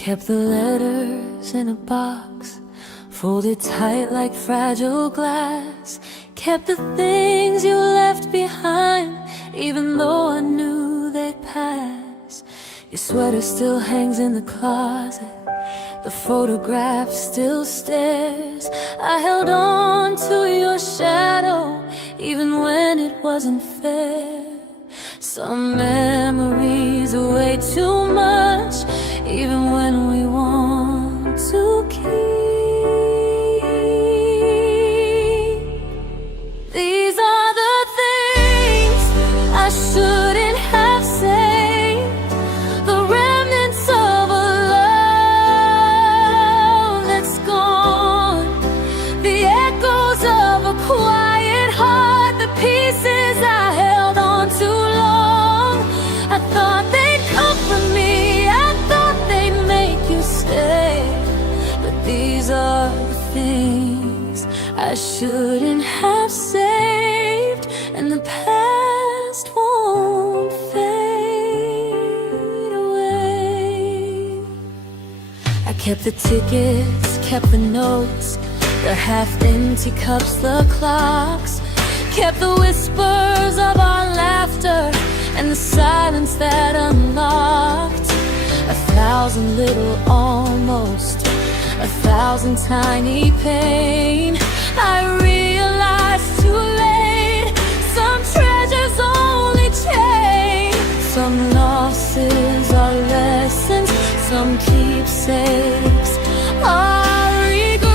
kept the letters in a box, folded tight like fragile glass. Kept the things you left behind, even though I knew they'd pass. Your sweater still hangs in the closet, the photograph still stares. I held on to your shadow, even when it wasn't fair. Some memories are way too much, even when we want to keep. These are the things I shouldn't have saved, the remnants of a love that's gone, the echoes of a quiet heart, the pieces I held on too long. I thought they'd comfort me, I thought they'd make you stay, but these are the things I shouldn't have saved, and the past won't fade away. I kept the tickets, kept the notes, the half-empty cups, the clocks. Kept the whispers of our laughter and the silence that unlocked 1,000 little almost, 1,000 tiny pain. I realized too late, some treasures only change. Some losses are lessons, some keepsakes are regrets.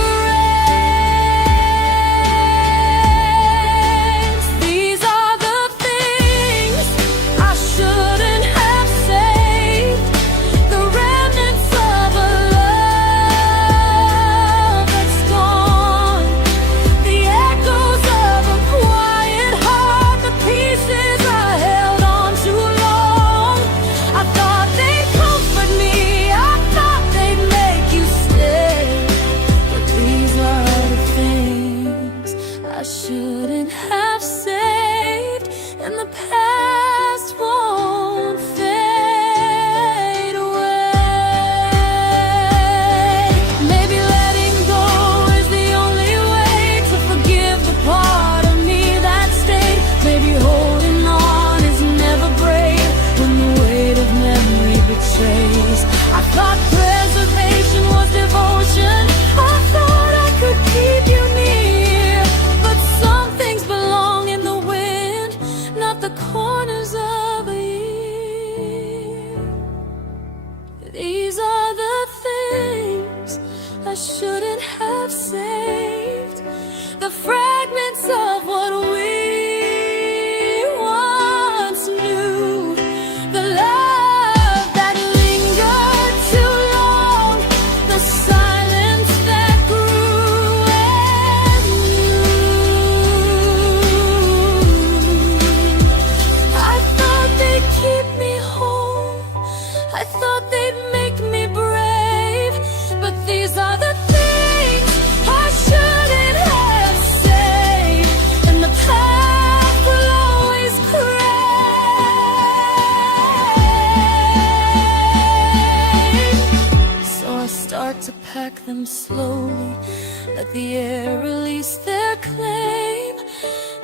These are the things I shouldn't have saved, the remnants of a love that's gone, the echoes of a quiet heart, the pieces I held on too long. I thought they'd comfort me, I thought they'd make you stay, but these are the things I shouldn't have saved, and the past won't fade away. Maybe letting go is the only way to forgive the part of me that stayed. Maybe holding on is never brave when the weight of memory betrays. I thought preservation was devotion, I thought I could keep you near, but some things belong in the wind, not the corners of a year. These are the things I shouldn't have saved, the fragments of what we once knew, the love that lingered too long, the silence that grew and grew. I thought they'd keep me whole, I thought they'd make me brave, but these are the things I shouldn't have saved, and the path will always crave. So I start to pack them slowly, let the air release their claim.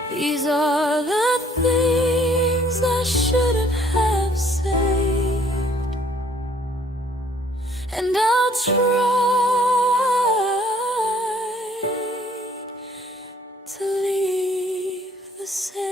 These are the things I shouldn't have saved, and I'll try to leave the same.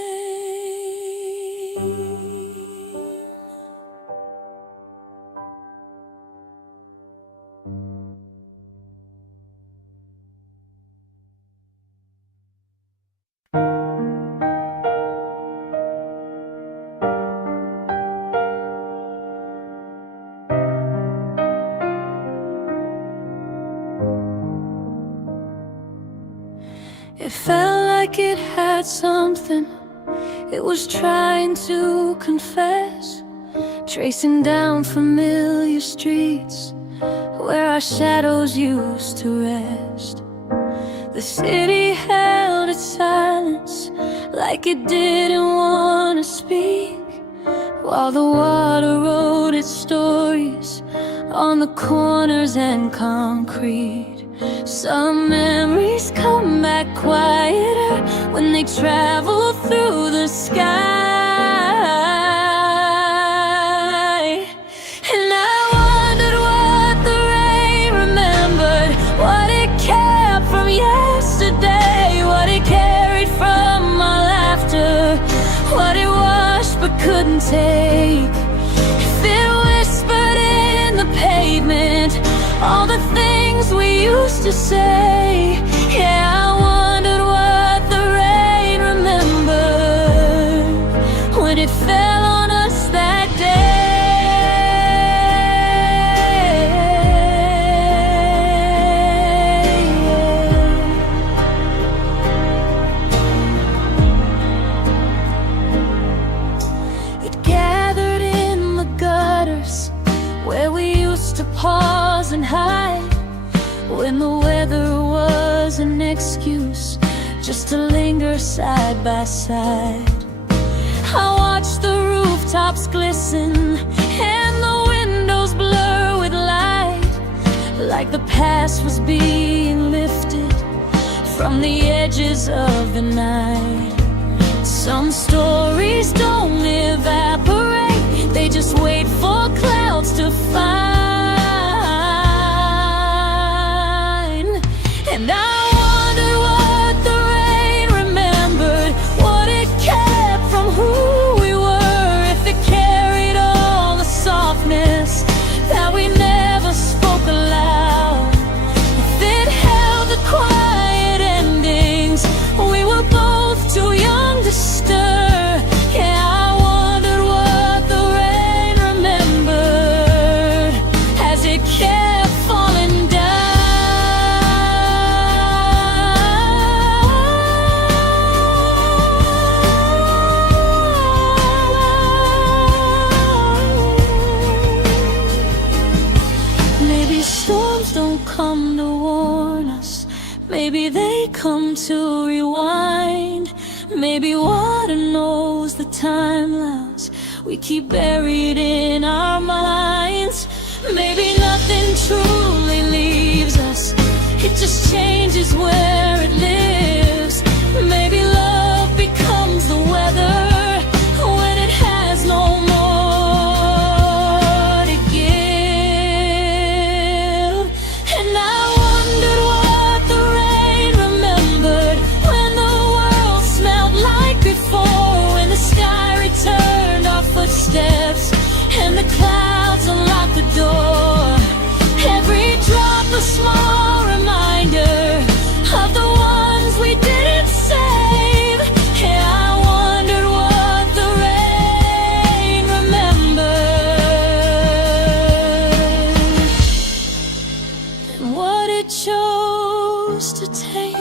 It felt like it had something it was trying to confess, tracing down familiar streets where our shadows used to rest. The city held its silence like it didn't want to speak, while the water wrote its stories on the corners and concrete. Some memories come back quieter when they travel through the sky. And I wondered what the rain remembered, what it kept from yesterday, what it carried from my laughter, what it washed but couldn't take. If it whispered in the pavement all the things we used to say, yeah, I wondered what the rain remembered when it fell on us that day. It gathered in the gutters where we used to pause and hide when the weather was an excuse just to linger side by side. I watched the rooftops glisten and the windows blur with light, like the past was being lifted from the edges of the night. Some stories don't evaporate, they just wait for clouds to find. And I wondered what the rain remembered, what it kept from who we were, if it carried all the softness that we never spoke aloud, if it held the quiet endings we were both too young to stir. Yeah, I wondered what the rain remembered as it kept falling down. Maybe storms don't come to warn us, maybe they come to rewind. Maybe water knows the timelines we keep buried in our minds. Maybe nothing truly leaves us, it just changes where it lives. Maybe love becomes the weather when it has no more to give. And I wondered what the rain remembered when the world smelled like before, when the sky returned our footsteps and the clouds unlocked the door. Every drop a small reminder of the ones we didn't save. Yeah, I wondered what the rain remembered and what it chose to take.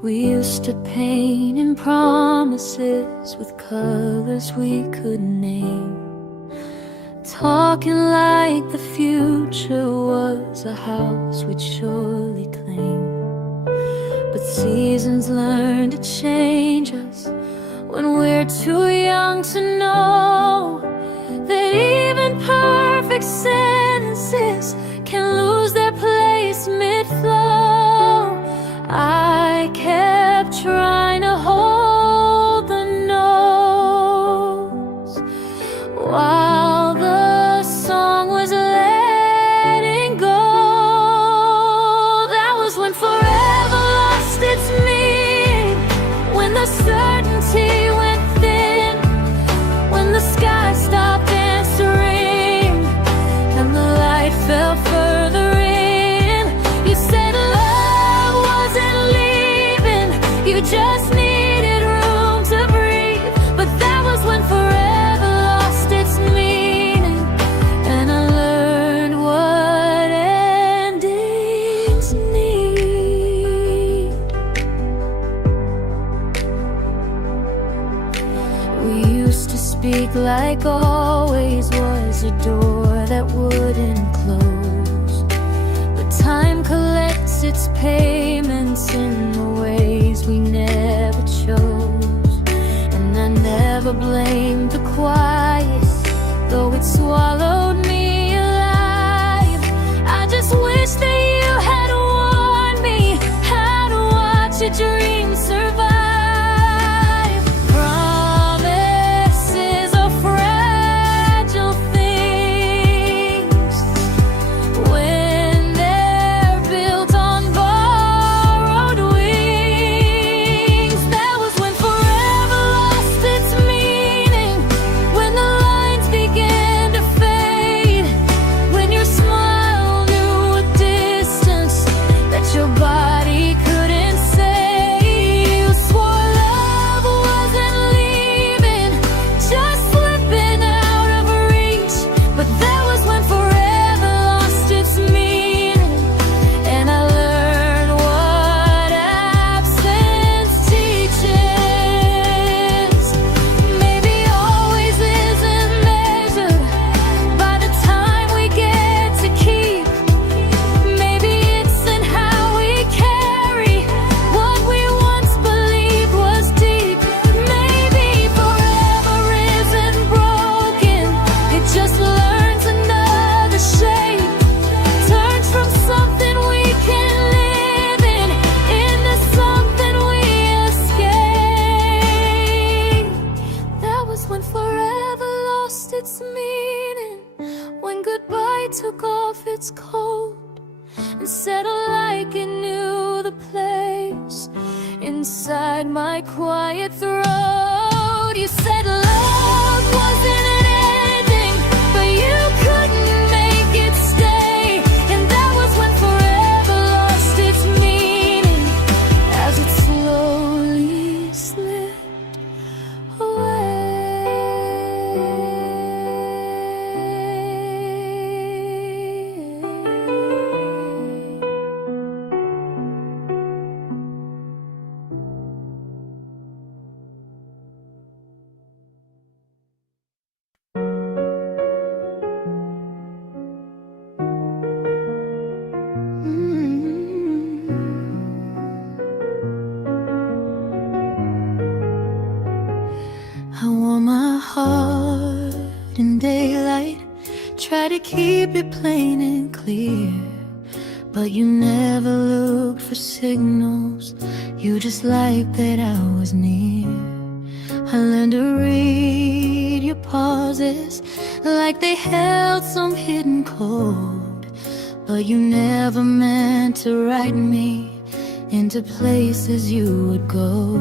We used to paint in promises with colors we couldn't name, talking like the future was a house we'd surely claim. But seasons learn to change us when we're too young to know that even perfect sentences can lose their place mid-flow. I kept trying to hold the notes while the song was letting go. That was when forever lost its meaning, when the certainty went thin, when the sky stopped was a door that wouldn't close. But time collects its payments in the ways we never chose. And I never blamed the quiet, though it swallowed me alive. I just wish that you had warned me how to watch a dream survive. Promises are fragile things when they're built on borrowed wings. That was when forever lost its meaning, when the lines began to fade, when your smile knew a distance that your body couldn't say. You swore love wasn't leaving, just slipping out of reach. But that was when forever lost its meaning, and I learned what absence teaches. Maybe always isn't measured by the time we get to keep. Maybe it's in how we carry what we once believed was deep. Maybe forever isn't broken, it just learns another shape, turns from something we can live in into something we escape. That was when forever lost its meaning, when goodbye took off its coat and settled like it knew the place inside my quiet throat. You said love wasn't an ending, but you couldn't make it stay. And that was when forever lost its meaning, as it slowly slipped away. I wore my heart in daylight, try to keep it plain and clear, but you never looked for signals, you just liked that I was near. I learned to read your pauses like they held some hidden code, but you never meant to write me into places you would go.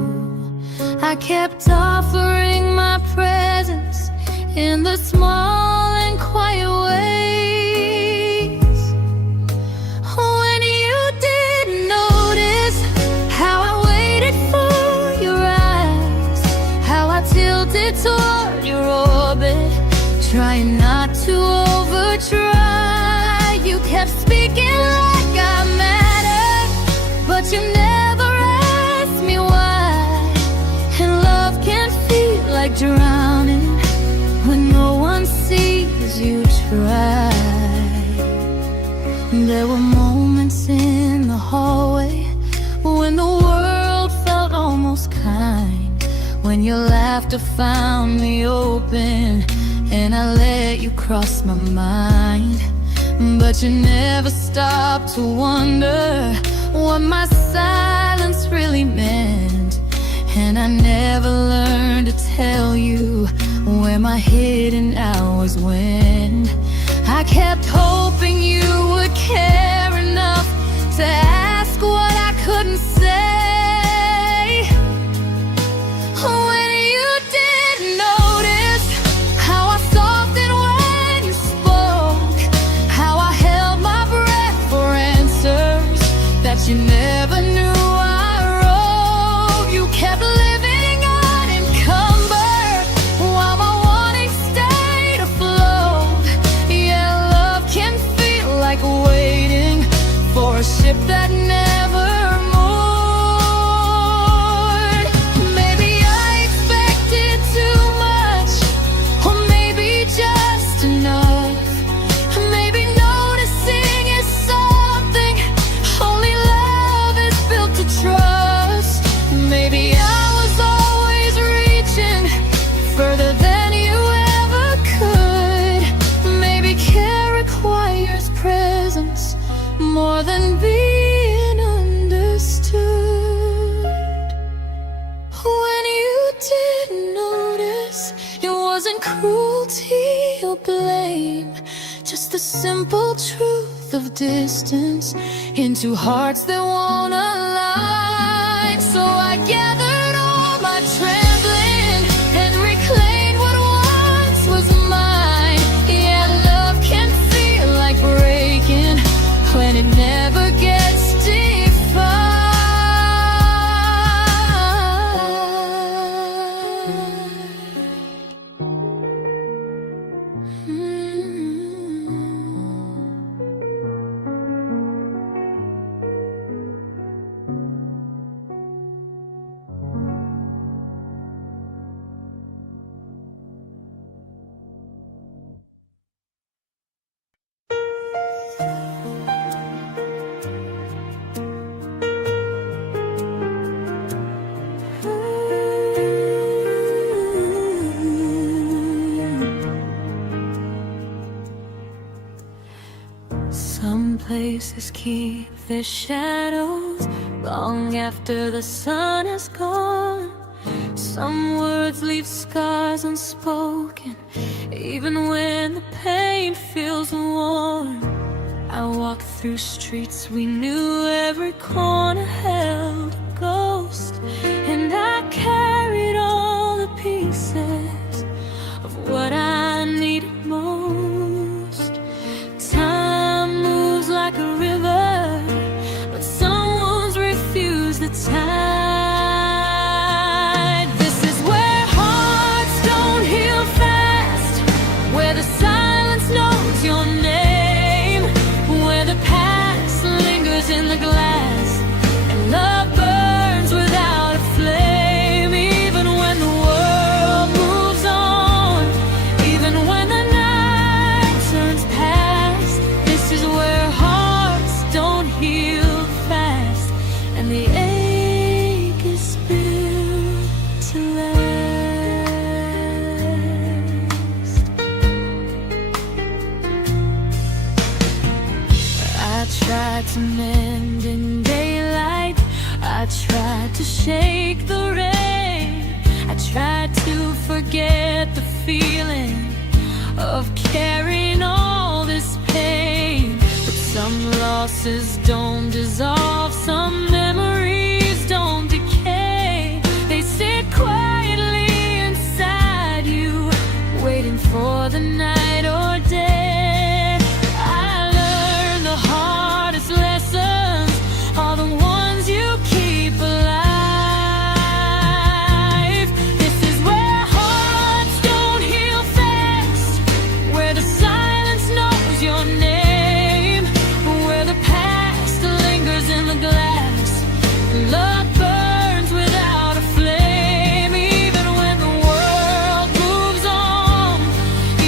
I kept offering my presence in the small and quiet ways, when you didn't notice how I waited for your eyes, how I tilted toward your orbit, trying not to overtry. You kept speaking like I mattered, but you never asked me why. And love can feel like drowning when no one sees you try. There were moments in the hallway when the world felt almost kind, when your laughter found me open and I let you cross my mind. But you never stopped to wonder what my silence really meant, and I never learned to tell you where my hidden hours went. I kept hoping you would care enough to ask what I couldn't say, when you didn't notice how I softened when you spoke, how I held my breath for answers that you never knew I wrote. You kept living unencumbered while my wanting stayed afloat. Yeah, love can feel more than being understood. When you didn't notice, it wasn't cruelty or blame, just the simple truth of distance in two hearts that won't align. So I gathered all my trembling and reclaimed what once was mine. Yeah, love can feel like breaking when it never gets defined. Some places keep their shadows long after the sun has gone. Some words leave scars unspoken, even when the pain feels warm. I walked through streets we knew every corner held a ghost, and I carried all the pieces of what I needed most. Time moves like a river, but some wounds refuse the tide. This is where hearts don't heal fast, where the silence knows your name, where the past lingers in the glass, and love burns without a flame. Even when the world moves on, even when the night turns past, this is where hearts don't heal fast, and the ache is built to last. I tried to mend in daylight, I tried to shake the rain, I tried to forget the feeling of carrying all this pain. But some losses don't dissolve, some memories don't decay. They sit quietly inside you, waiting for the night or day. I learned the hardest lessons are the ones you keep alive. This is where hearts don't heal fast, where the silence knows your name, where the past lingers in the glass, and love burns without a flame. Even when the world moves on,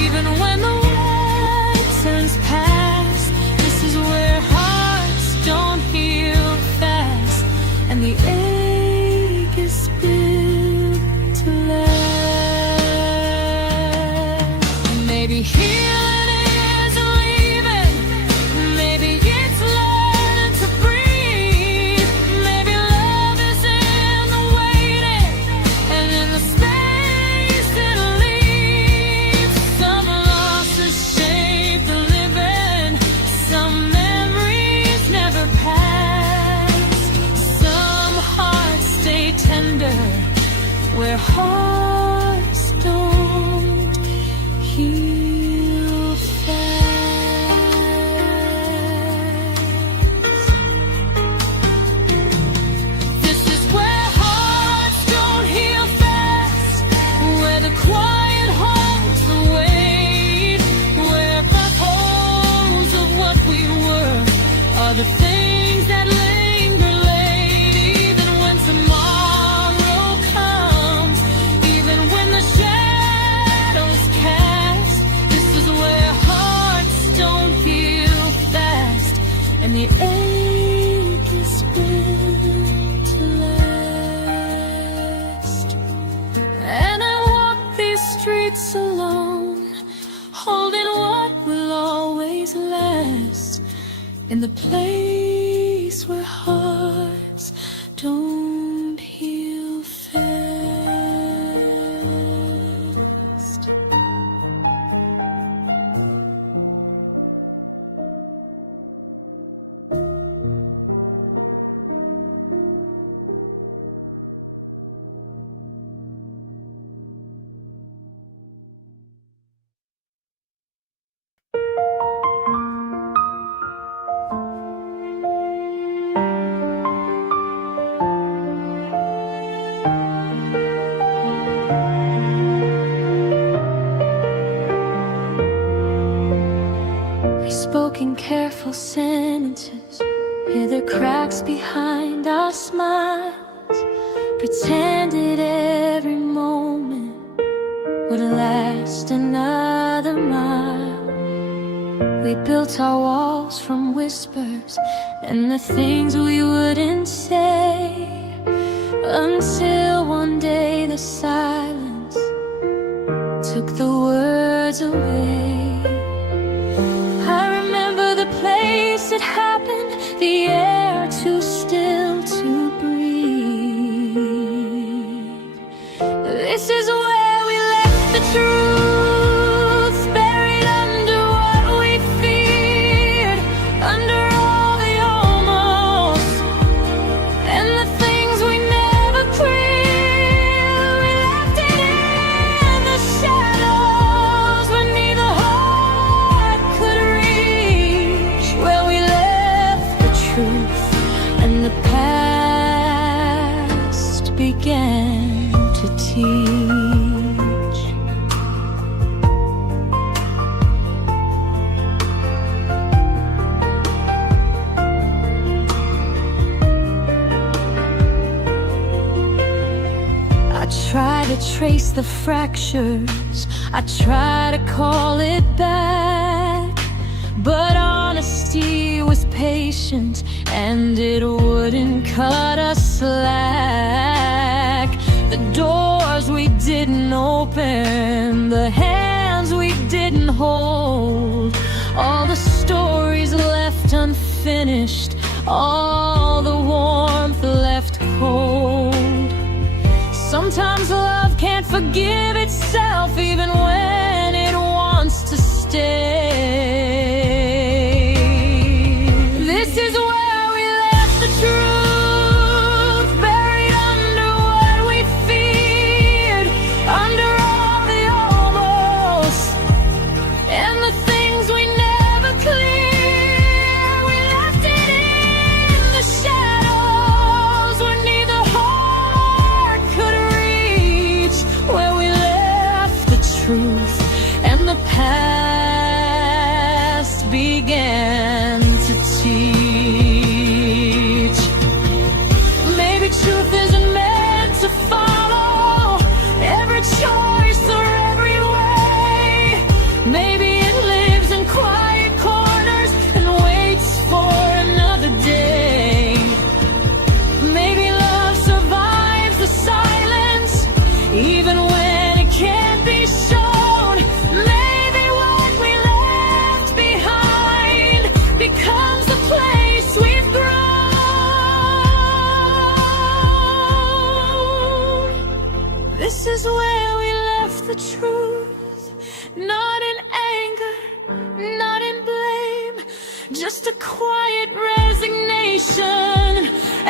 even when the light turns past, this is where hearts don't heal fast, and the ache is built to last. Maybe healing isn't leaving, maybe it's learning to breathe. Maybe love is in the waiting, and in the space it leaves. Some losses shape the living, some memories never pass. Some hearts stay tender, where hearts don't heal fast. This is where hearts don't heal fast, where the quiet holds the weight, where echoes of what we were are the things that linger late. Even when tomorrow comes, even when the shadows cast, this is where hearts don't heal fast, and the ache is built to last. And I walk these streets alone, holding what will always last. in the place where hearts don't heal fast. We spoke in careful sentences, hear the cracks behind our smiles, pretended every moment would last another mile. We built our walls from whispers and the things we wouldn't say, until one day the silence took the words away. I remember the place it happened, the air too still to breathe. This is where we left the truth, buried under what we feared, under all the almost, and the things we never cleared. We left it in the shadows where neither heart could reach, where we left the truth and the past began to teach. I try to trace the fractures, I try to call it back, but honesty was patient and it wouldn't cut us slack. The doors we didn't open, the hands we didn't hold, all the stories left unfinished, all the warmth left cold. Sometimes love can't forgive itself even when it wants to stay. This is where we left the truth, buried under what we feared, under all the almost, and the things we never cleared. We left it in the shadows where neither heart could reach, where we left the truth and the past began to teach. Maybe truth isn't meant to follow every choice or every way. Maybe it lives in quiet corners and waits for another day. Maybe love survives the silence even when it can't be shown. Maybe what we left behind becomes the place we've grown. This is where we left the truth, not in anger, not in blame, just a quiet resignation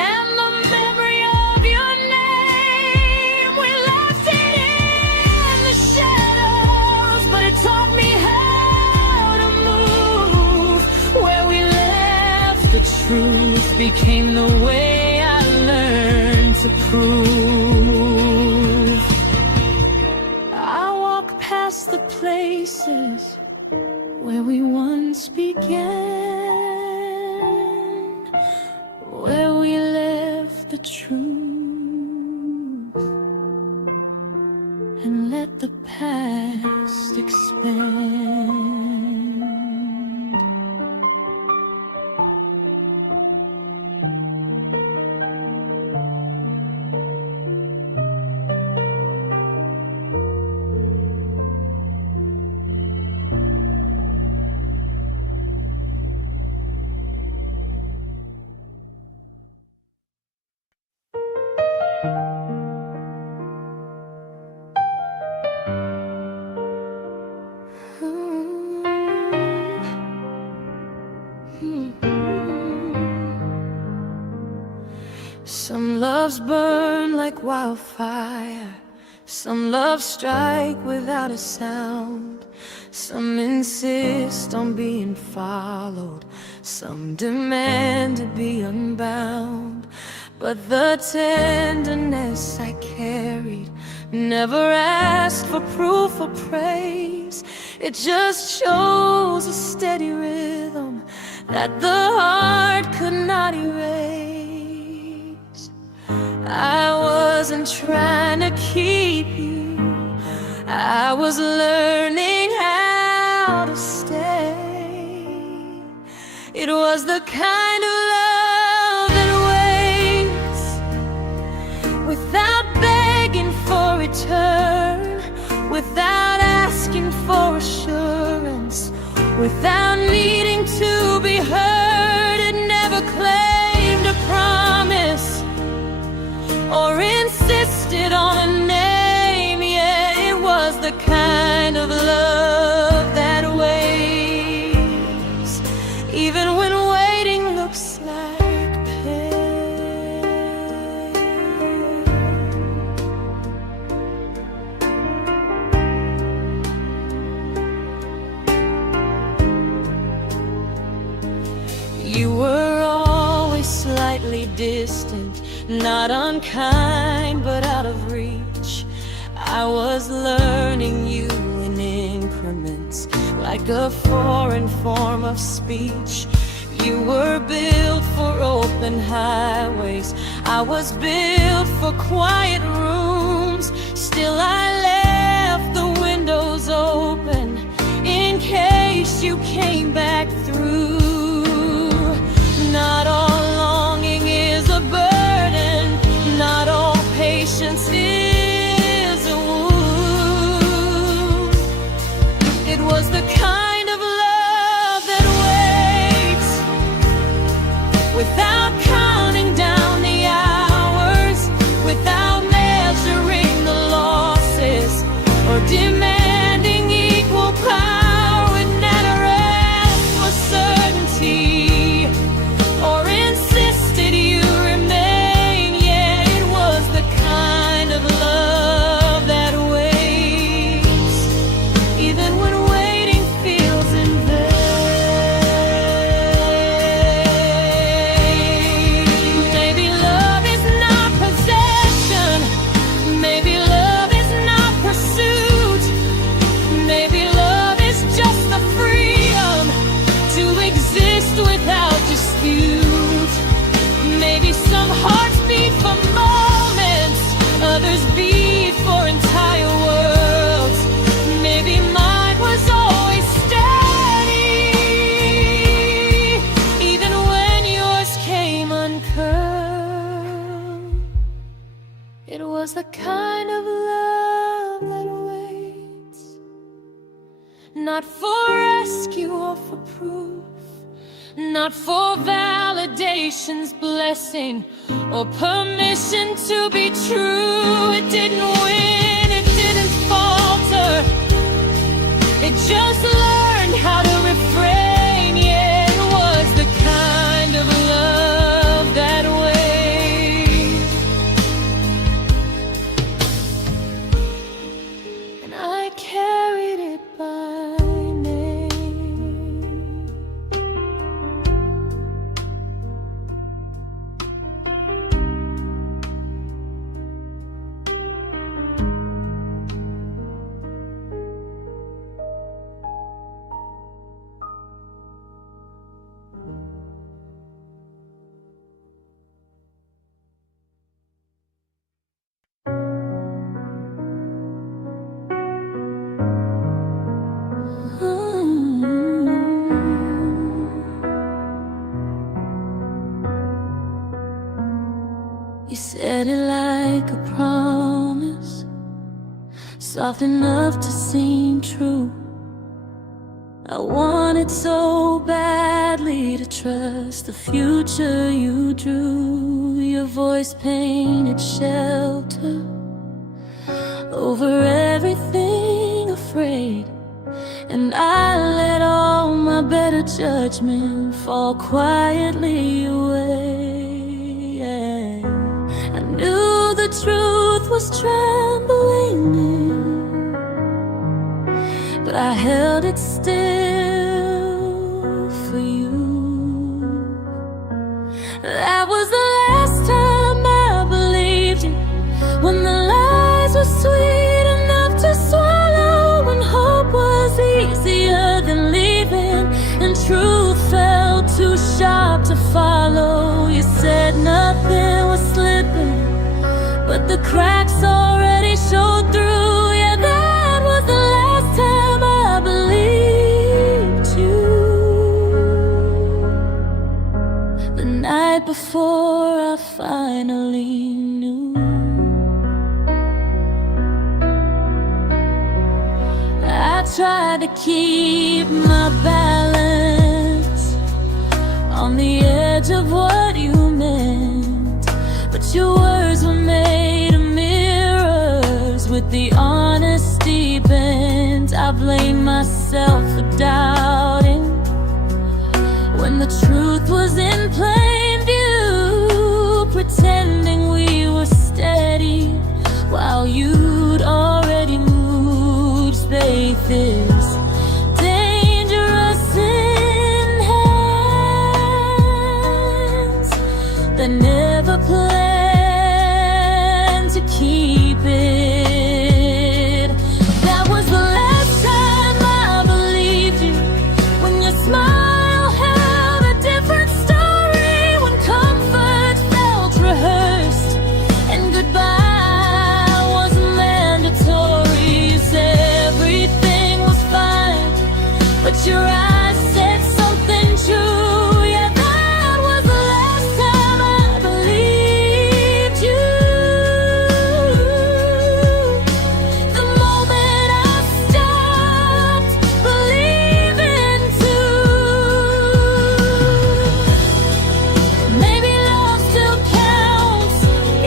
and the memory of your name. We left it in the shadows, but it taught me how to move. Where we left the truth became the way I learned to prove. I walk past the places where we once began, where we left the truth and let the past expand. Some loves burn like wildfire, some loves strike without a sound. Some insist on being followed, some demand to be unbound. But the tenderness I carried never asked for proof or praise. It just shows a steady rhythm that the heart could not erase. I wasn't trying to keep you, I was learning how to stay. It was the kind of love that waits without begging for return, without asking for assurance, without needing to be heard. It never claimed a promise or insisted on a name. Yeah, it was the kind of love that waits, even when waiting looks like pain. You were always slightly distant, not unkind, but out of reach. I was learning you in increments, like a foreign form of speech. You were built for open highways, I was built for quiet rooms. Still I left the windows open in case you came back through. Not all longing is a burden, not all patience is a wound. It was the kind of love that waits without counting down the hours, without measuring the losses or demanding equal power. It never asked for certainty or insisted you remain. Yeah, it was the kind of love that waits, even when waiting feels in vain. Maybe love is not possession, maybe love is not pursuit, maybe love is just the freedom to exist without dispute. Maybe some hearts beat for moments, others beat for entire worlds. Maybe mine was always steady, even when yours came uncurled. It was the kind of love that waits, not for rescue or for proof, not for validation's blessing or permission to be true. It didn't win, it didn't falter, it just learned how to refrain. Yeah, it was the kind of love that waits, and I carried it by name. You said it like a promise, soft enough to seem true. I wanted so badly to trust the future you drew. Your voice painted shelter over everything afraid, and I let all my better judgment fall quietly away. Yeah. was trembling near, but I held it still for you. That was the last time I believed you, when the lies were sweet enough to swallow, when hope was easier than leaving, and truth felt too sharp to follow. You said nothing was slipping, but the cracks already showed through. Yeah, that was the last time I believed you. The night before I finally knew. I tried to keep my balance on the edge of what you meant, but your words were made of mirrors with the honesty bent. I blame myself for doubting when the truth was in plain view, pretending we were steady while you'd already moved. Faith is dangerous in hands that never plan to keep it. That was the last time I believed you, when your smile held a different story, when comfort felt rehearsed and goodbye was mandatory. You said everything was fine, but your eyes said something true. Yeah, that was the last time I believed you. The moment I stopped believing too. Maybe love still counts,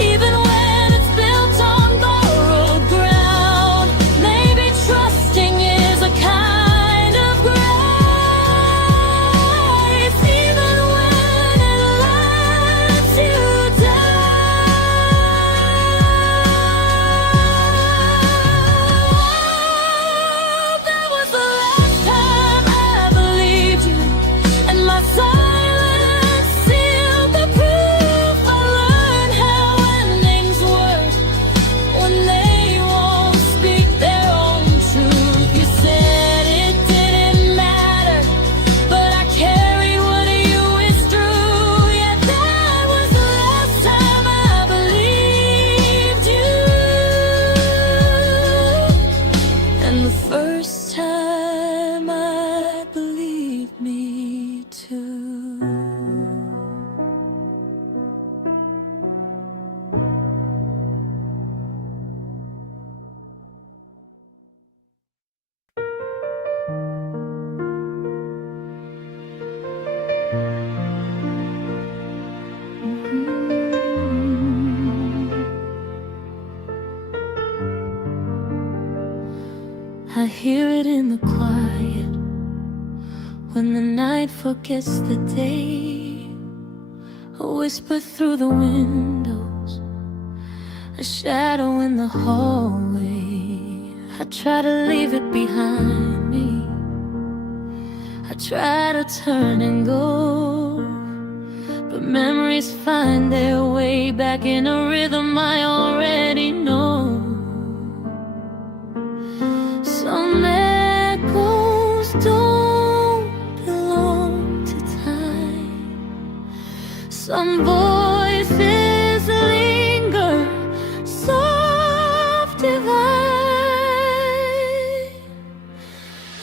even when it's built on borrowed ground. Maybe trusting is a kind of grace, even when it lets you down. That was the last time I believed you, and my silence sealed the proof. I learned how endings work when they won't speak their own truth. You said it didn't matter, but I carried what you withdrew. Yeah, that was the last time I believed you, and the first time I believed me too. I hear it in the quiet, when the night forgets the day. A whisper through the windows, a shadow in the hallway. I try to leave it behind me, I try to turn and go, but memories find their way back in a rhythm I already know. Some echoes don't belong to time, some voices linger, soft divine.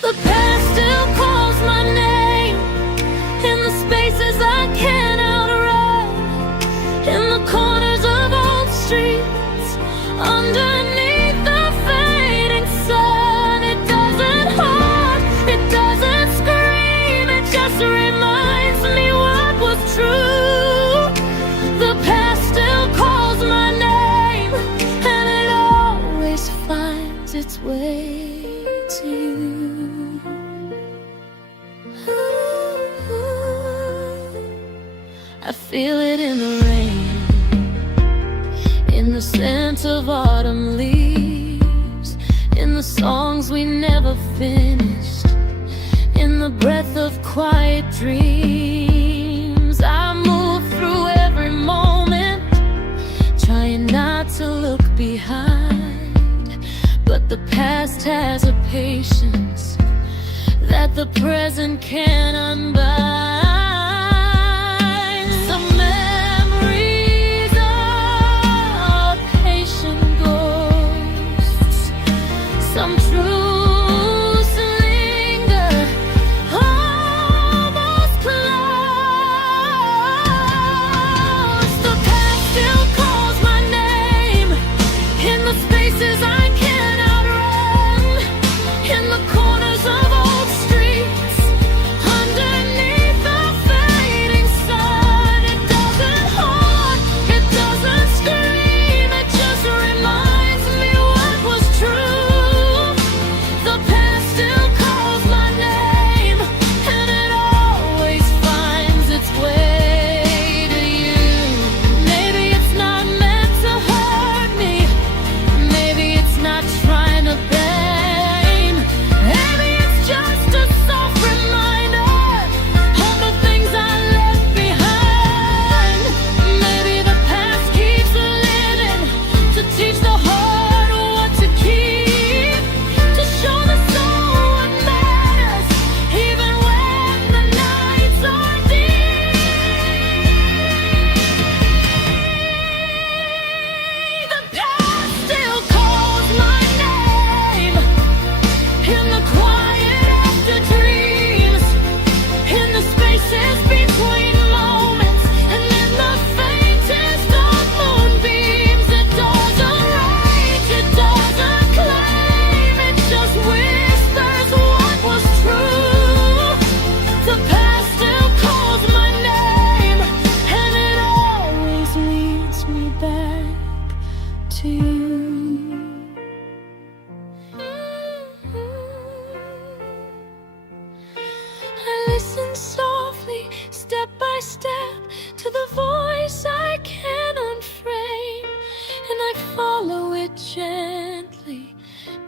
The past still calls my name in the spaces I can't outrun, in the corners of old streets, underneath the fading sun. It doesn't haunt, it doesn't scream, it just reminds me what was true. The past still calls my name, and it always finds its way to you. I feel it in the rain, in the the scent of autumn leaves, in the songs we never finished, in the breath of quiet dreams. I move through every moment, trying not to look behind, but the past has a patience that the present can't unbind. Some memories are patient ghosts, some truths linger almost close. The past still calls my name in the spaces I cannot run, in the corners of old streets, underneath the fading sun. It doesn't haunt, it doesn't scream, it just reminds me what was true. The past still calls my name, and it always finds its way to you. Maybe it's not meant to hurt me, maybe it's not trying to blame, maybe it's just a soft reminder of the things I left behind. Maybe the past keeps living to teach the heart what to keep, to show the soul what matters, even when the nights are deep. The past still calls my name in the quiet after dreams, in the spaces between moments, and in the faintest of moonbeams. It doesn't rage, it doesn't claim, it just whispers what was true. The past still calls my name, and it always leads me back to you. I listen softly, step by step, to the voice I can't unframe, and I follow it gently,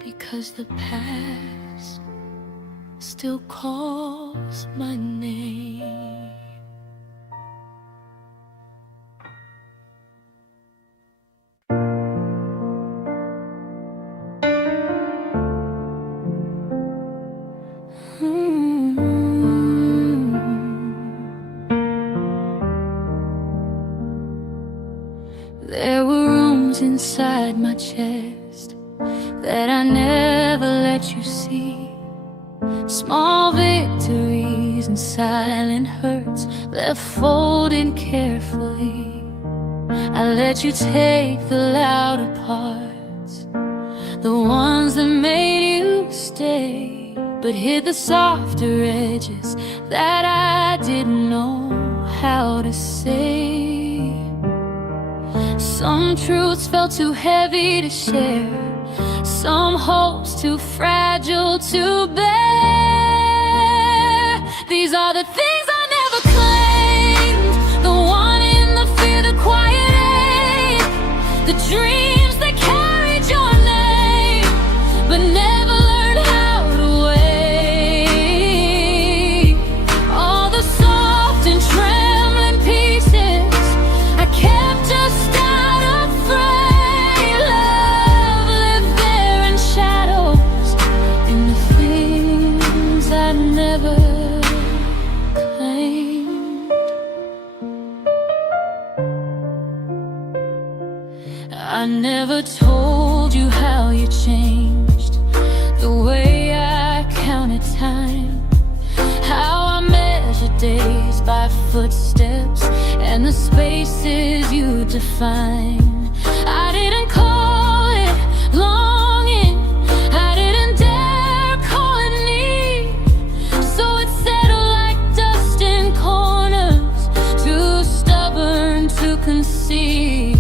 because the past still calls my name. There were rooms inside my chest that I never let you see, small victories and silent hurts left folded carefully. I let you take the louder parts, the ones that made you stay, but hid the softer edges that I didn't know how to say. Some truths felt too heavy to share, some hopes too fragile to bear. These are the things I never claimed, the wanting, the fear, the quiet ache, the dreams that carried your name, but never learned how to wait. All the soft and trembling pieces I kept just out of frame. Love lived there in shadows, in the things I never claimed. I never told you how you changed, the way I counted time, how I measured days by footsteps and the spaces you define. I didn't call it longing, I didn't dare call it need, so it settled like dust in corners, too stubborn to concede.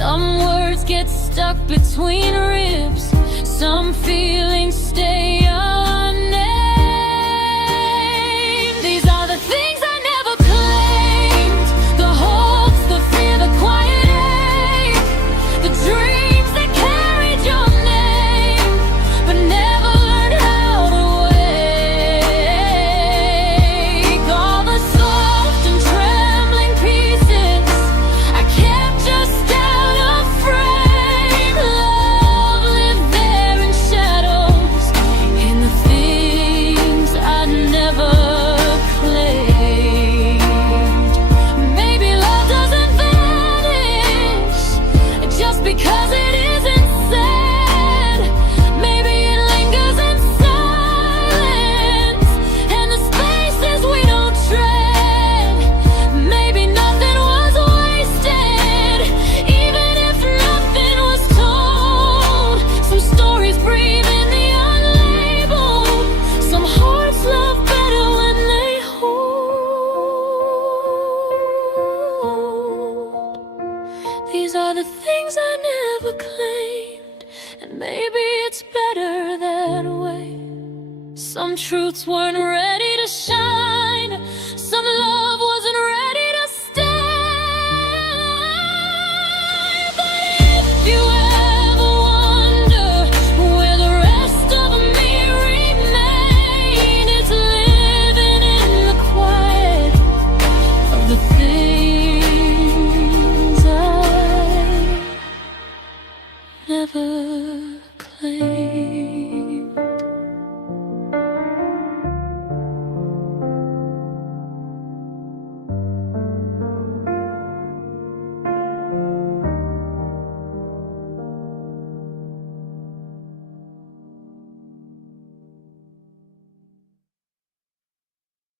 Some words get stuck between ribs, some feelings stay unnamed. These are the things I never claimed, the hopes, the fear, the quiet truths weren't ready to shine.